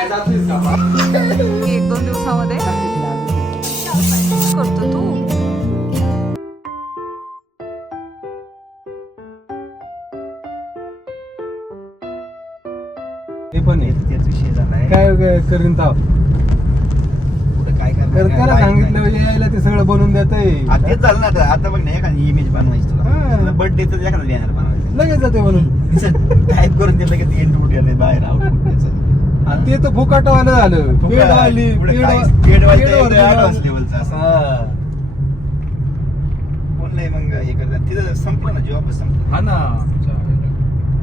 एक दोन दिवसामध्ये करतो तू. ते पण आहे त्याच विषय झालाय. काय करीन ताव पुढे काय तर त्याला सांगितलं यायला ते सगळं बनवून देत तेच झालं ना आता बघ ना एखादी इमेज बनवायची तुला बर्थडे तर एखादा येणार बनवायचं लगेच जाते म्हणून टाईप करून दिलं की ते इंटरव्ह्यू आले बाहेर आणि ते तर फुकाटवालं झालं पेड आली ऍडव्हान्स लेवलचं असं कोण नाही मग हे करतात तिथं संपलं ना जॉब संपलं. हा ना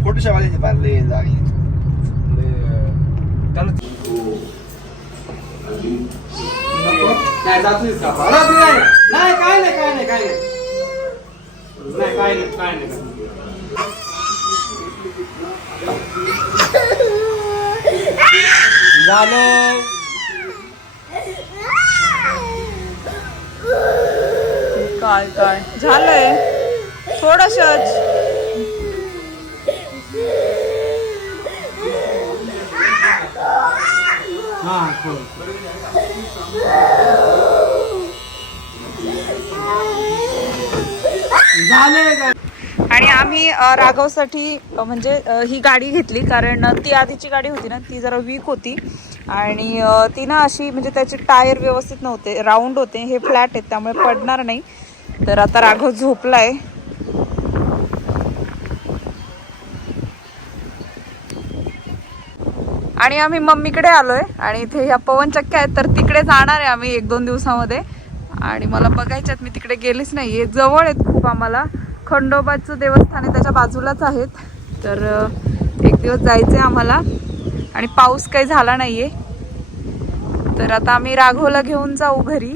फोटोशॉप आले पारले लागले त्याला नाही जातोयस का नाही काय नाही काय नाही काय नाही नाही काय नाही काय नाही झालं काय काय झालंय थोडसच. हा झालंय काय. आणि आम्ही राघवसाठी म्हणजे ही गाडी घेतली कारण ती आधीची गाडी होती ना ती जरा वीक होती आणि ती ना अशी म्हणजे त्याचे टायर व्यवस्थित नव्हते, राऊंड होते, हे फ्लॅट आहेत त्यामुळे पडणार नाही. तर आता राघव झोपलाय. आणि आम्ही मम्मीकडे आलोय आणि इथे ह्या पवनचक्क्या आहेत तर तिकडे जाणार आहे आम्ही एक दोन दिवसामध्ये. आणि मला बघायच्यात, मी तिकडे गेलीच नाहीये. जवळ आहेत खूप आम्हाला. खंडोबाचं देवस्थान आहे त्याच्या बाजूलाच आहेत. तर एक दिवस जायचंय आम्हाला आणि पाऊस काही झाला नाहीये तर आता आम्ही राघवला घेऊन जाऊ घरी.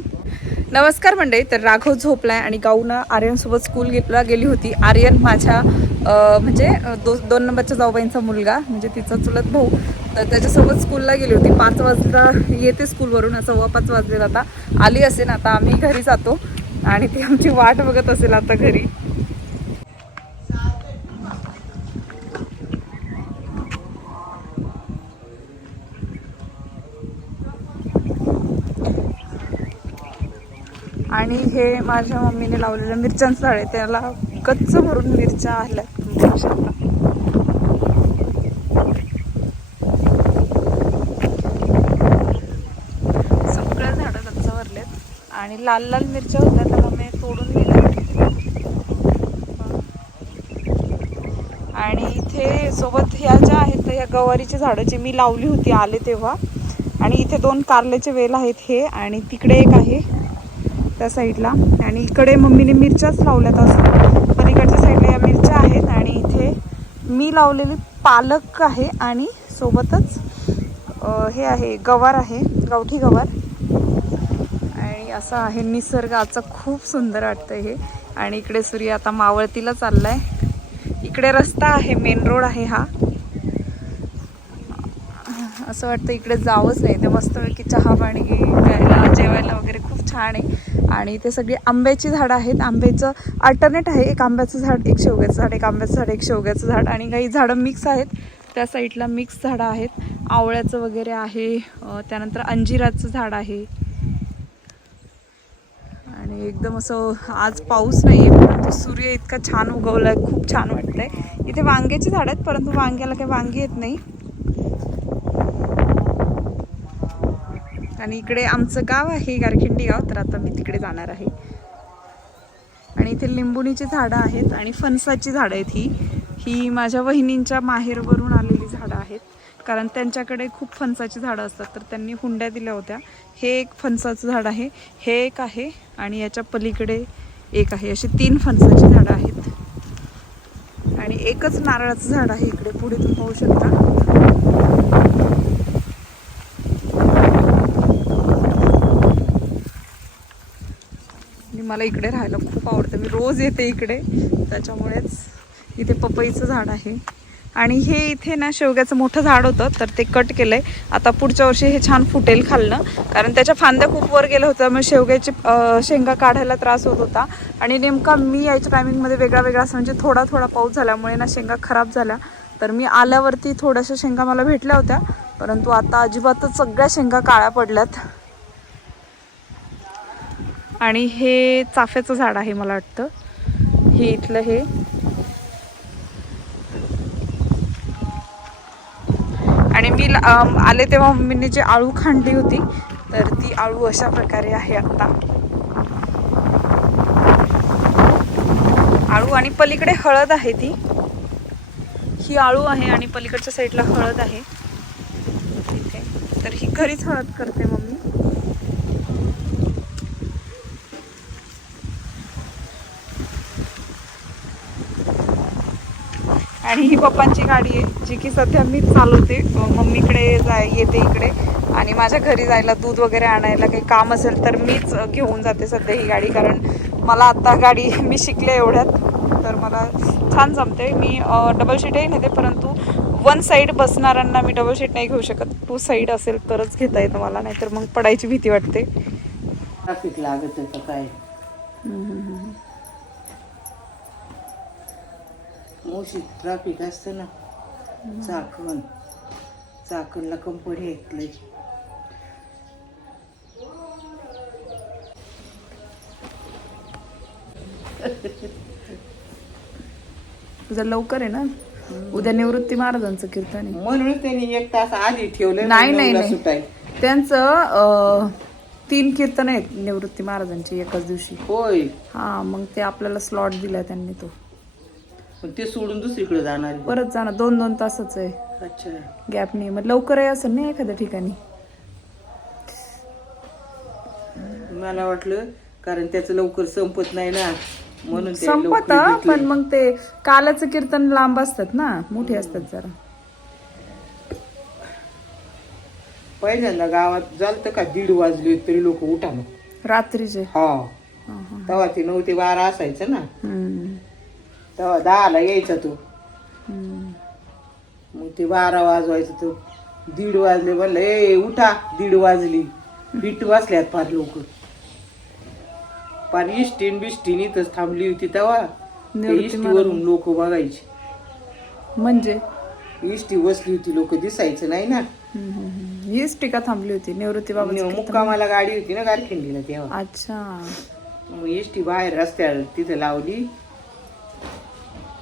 नमस्कार मंडळी. तर राघव झोपलाय आणि गाऊना आर्यनसोबत स्कूलला गेली होती. आर्यन माझ्या म्हणजे दोन नंबरच्या जाऊबाईंचा मुलगा म्हणजे तिचा चुलत भाऊ. तर त्याच्यासोबत स्कूलला गेली होती. 5 वाजता येते स्कूलवरून, 4:15 वाजले. आता आली असेल. आता आम्ही घरी जातो आणि ती आमची वाट बघत असेल आता घरी. आणि हे माझ्या मम्मीने लावलेलं मिरच्यांचं झाड आहे. त्याला गच्च भरून मिरच्या आल्या. सगळ्या झाडं गच्च भरलेत आणि लाल लाल मिरच्या होत्या त्या मम्मी तोडून नेल्या. आणि इथे सोबत ह्या ज्या आहेत ह्या गवारीची झाडं जी मी लावली होती आले तेव्हा. आणि इथे 2 कारल्याचे वेल आहेत हे, आणि तिकडे एक आहे त्या साईडला. आणि इकडे मम्मीने मिरच्याच लावल्यात. असं पलीकडच्या साईडला या मिरच्या आहेत. आणि इथे मी लावलेली पालक आहे आणि सोबतच हे आहे गवार आहे, गावठी गवार. आणि असं आहे निसर्गाचं, खूप सुंदर वाटतं हे. आणि इकडे सूर्य आता मावळतीला चाललाय. इकडे रस्ता आहे, मेन रोड आहे हा. असं वाटतं इकडे जावंच नाही. ते मस्तपैकी चहा पाणी प्यायला जेवायला वगैरे खूप छान आहे. आणि ते सगळी आंब्याची झाडं आहेत. आंब्याचं अल्टरनेट आहे, एक आंब्याचं झाड, एक शेवग्याचं झाड, एक आंब्याचं झाड, एक शेवग्याचं झाड. आणि काही झाडं मिक्स आहेत. त्या साईडला मिक्स झाडं आहेत, आवळ्याचं वगैरे आहे. त्यानंतर अंजिराचं झाड आहे. आणि एकदम असं आज पाऊस नाही आहे परंतु सूर्य इतका छान उगवला आहे, खूप छान वाटतंय. इथे वांग्याची झाडं आहेत परंतु वांग्याला काही वांगी येत नाही. आणि इकडे आमचं गाव आहे गारखिंडी गाव, तर आता मी तिकडे जाणार आहे. आणि इथे लिंबुणीची झाडं आहेत आणि फणसाची झाडं आहेत. ही माझ्या वहिनींच्या माहेरवरून आलेली झाडं आहेत कारण त्यांच्याकडे खूप फणसाची झाडं असतात तर त्यांनी हुंड्या दिल्या होत्या. हे एक फणसाचं झाड आहे, हे एक आहे आणि याच्या पलीकडे एक आहे. अशी 3 फणसाची झाडं आहेत. आणि एकच नारळाचं झाड आहे इकडे पुढे, तुम्ही पाहू शकता. मला इकडे राहायला खूप आवडतं, मी रोज येते इकडे, त्याच्यामुळेच. इथे पपईचं झाड आहे. आणि हे इथे ना शेवग्याचं मोठं झाड होतं तर ते कट केलंय. आता पुढच्या वर्षी हे छान फुटेल खालनं, कारण त्याच्या फांद्या खूप वर गेल्या होत्या. मग शेवग्याची शेंगा काढायला त्रास होत होता. आणि नेमका मी यायच्या टायमिंगमध्ये वेगळा वेगळा असं म्हणजे थोडा थोडा पाऊस झाल्यामुळे ना शेंगा खराब झाल्या. तर मी आल्यावरती थोड्याशा शेंगा मला भेटल्या होत्या परंतु आता अजिबातच सगळ्या शेंगा काळ्या पडल्यात. आणि हे चाफ्याचं झाड आहे मला वाटतं, हे इथलं हे. आणि मी आले तेव्हा मम्मीने जी आळू खांडली होती, तर ती आळू अशा प्रकारे आहे आता. आळू आणि पलीकडे हळद आहे, ती ही आळू आहे आणि पलीकडच्या साईडला हळद आहे इथे. तर ही घरीच हळद करते मम्मी. आणि ही पप्पांची गाडी आहे, जी की सध्या मीच चालवते. मम्मीकडे येते इकडे, आणि माझ्या घरी जायला दूध वगैरे आणायला काही काम असेल तर मीच घेऊन जाते सध्या ही गाडी. कारण मला आता गाडी मी शिकले एवढ्यात, तर मला छान जमते. मी डबल सीटही नेते, परंतु वन साईड बसणाऱ्यांना मी डबल सीट नाही घेऊ शकत. 2 साईड असेल तरच घेता येतं मला, नाहीतर मग पडायची भीती वाटते. ट्रॅफिक लागत होतं काय. मोशी ट्रॅफिक असतं ना. चाकणला कंपनी ऐकलंय. तुझं लवकर आहे ना, उद्या निवृत्ती महाराजांचं कीर्तन आहे. म्हणून त्यांनी 1 तास आधी ठेवलं. नाही नाही 9ला नाही, सुटाय. त्यांचं 3 कीर्तन आहेत निवृत्ती महाराजांची एकाच दिवशी. होय, हा, मग ते आपल्याला स्लॉट दिला त्यांनी, तो पण ते सोडून दुसरीकडे जाणार आहे. परत जाणार. 2-2 तासच आहे, अच्छा, गॅप नाही. मग लवकर आहे असं नाही एखाद्या ठिकाणी. मला वाटलं कारण त्याचं लवकर संपत नाही ना, म्हणून ते संपत, लवकर घेतलं. पण मग ते कालाचं कीर्तन लांब असतात ना, मोठे असतात जरा. पहिल्यांदा गावात झालं का 1:30 वाजले तरी लोक उठाना रात्रीचे. हा, तेव्हा ते 9 ते 12 असायचं ना. हम्म. तेव्हा 10ला यायचा तो. हम्म. मग ते 12 वाजवायचं. तो 1:30 वाजले, म्हणलं ए उठा, 1:30 वाजली. पीठ वाचल्यात फार लोक. फार इष्टीन इथंच थांबली होती तेव्हा. इष्टीवरून लोक बघायचे. म्हणजे इष्टी बसली होती, लोक दिसायचं नाही ना. हीच टीका थांबली होती निवृत्ती बाबा. मुक्कामाला गाडी होती ना गारखिंडीला तेव्हा. अच्छा. मग इष्टी बाहेर रस्त्यावर तिथं लावली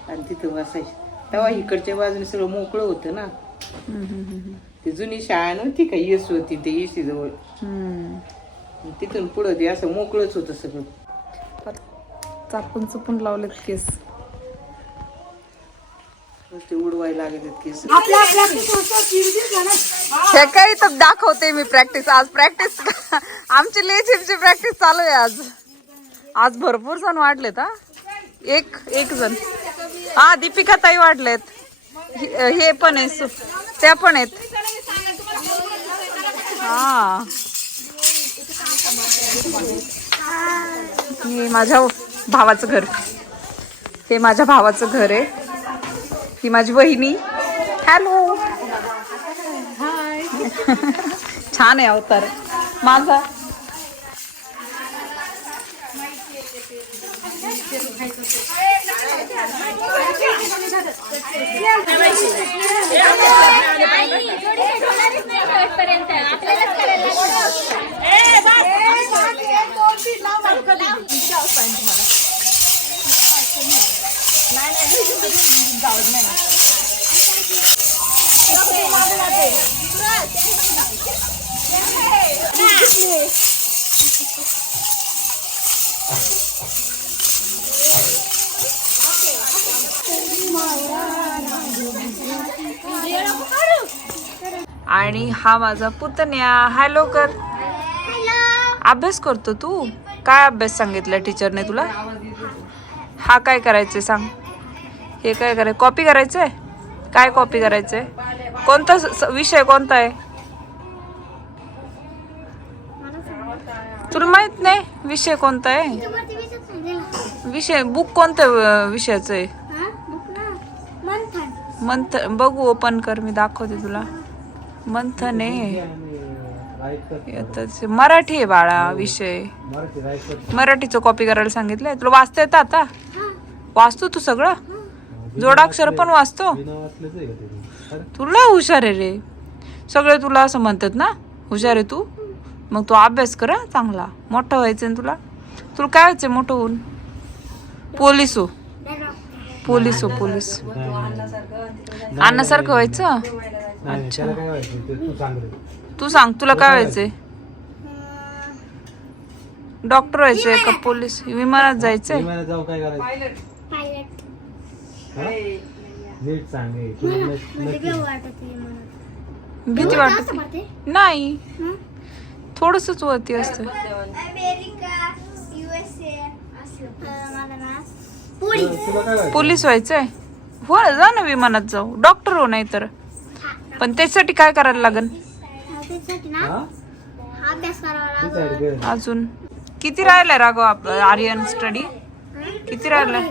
आणि तिथं बसायची. तेव्हा इकडच्या बाजूने सगळं मोकळं होतं ना. ती जुनी शाळा नव्हती का, येस होती ते इष्टी जवळ. तिथून पुढं ते असं मोकळंच होतं सगळं. चापून चुपून लावलेत केस, ते उडवायला लागत केस. हे काही तर दाखवते मी प्रॅक्टिस. आज प्रॅक्टिस आमची लेझिमची प्रॅक्टिस चालू आहे आज. आज भरपूर जण वाढलेत. हा, एक जण. हा, दीपिका ताई वाढलेत. हे पण आहे, त्या पण आहेत. हा, हे माझ्या भावाचं घर. हे माझ्या भावाचं घर आहे. ही माझी वहिनी. हॅलो, हाय. छान आहे अवतार माझा. आणि हा माझा पुतण्या. हॅलो कर. अभ्यास करतो तू? काय अभ्यास सांगितलं टीचरने तुला? हा काय करायचंय सांग? हे काय करायचं? कॉपी करायचंय? काय कॉपी करायचंय? कोणता विषय कोणता आहे तुला माहित नाही? विषय कोणता आहे? विषय बुक कोणत्या विषयाचं आहे? मंथन. बघू, ओपन कर, मी दाखवते तुला. मंथन आहे. मराठी आहे बाळा विषय. मराठीचं कॉपी करायला सांगितलंय. तुला वाचता येतं आता? वाचतो तू सगळं? जोडाक्षर पण वाचतो? तुला हुशार आहे रे. सगळे तुला असं म्हणतात ना, हुशार आहे तू, मग तू अभ्यास कर हं चांगला, मोठं व्हायचं ना तुला. तुला काय व्हायचंय मोठं होऊन? पोलीस हो, पोलीस हो, पोलीस. अन्नासारखं व्हायचं. नाही, त्याला काय व्हायचं ते तू सांग रे. तू सांग तुला काय व्हायचंय? डॉक्टर व्हायचंय का पोलीस? विमानात जायचंय? विमानात जाऊ काय करायचं? हा? नीट सांग हे. तुला नक्की- भीती वाटते? नाही, थोडसच वरती असतं. तुला काय व्हायचं? पोलीस व्हायचंय? हो ना, जा ना विमानात जाऊ, डॉक्टर हो नाही तर. पण त्याच्यासाठी काय करायला लागेल हा? Decide कर. अजून? किती राहिलंय राघव आर्यन स्टडी? किती राहिलंय?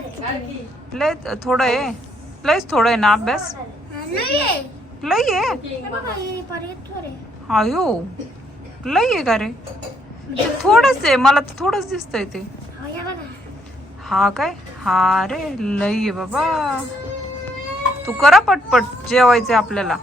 लय थोडं आहे, लयच थोडं आहे ना अभ्यास. लय आहे आयो, लय आहे का रे? थोडंच आहे, मला तर थोडंच दिसतंय ते. हा काय? हा रे, लय आहे बाबा. तू करा पटपट, जेवायचंय आपल्याला.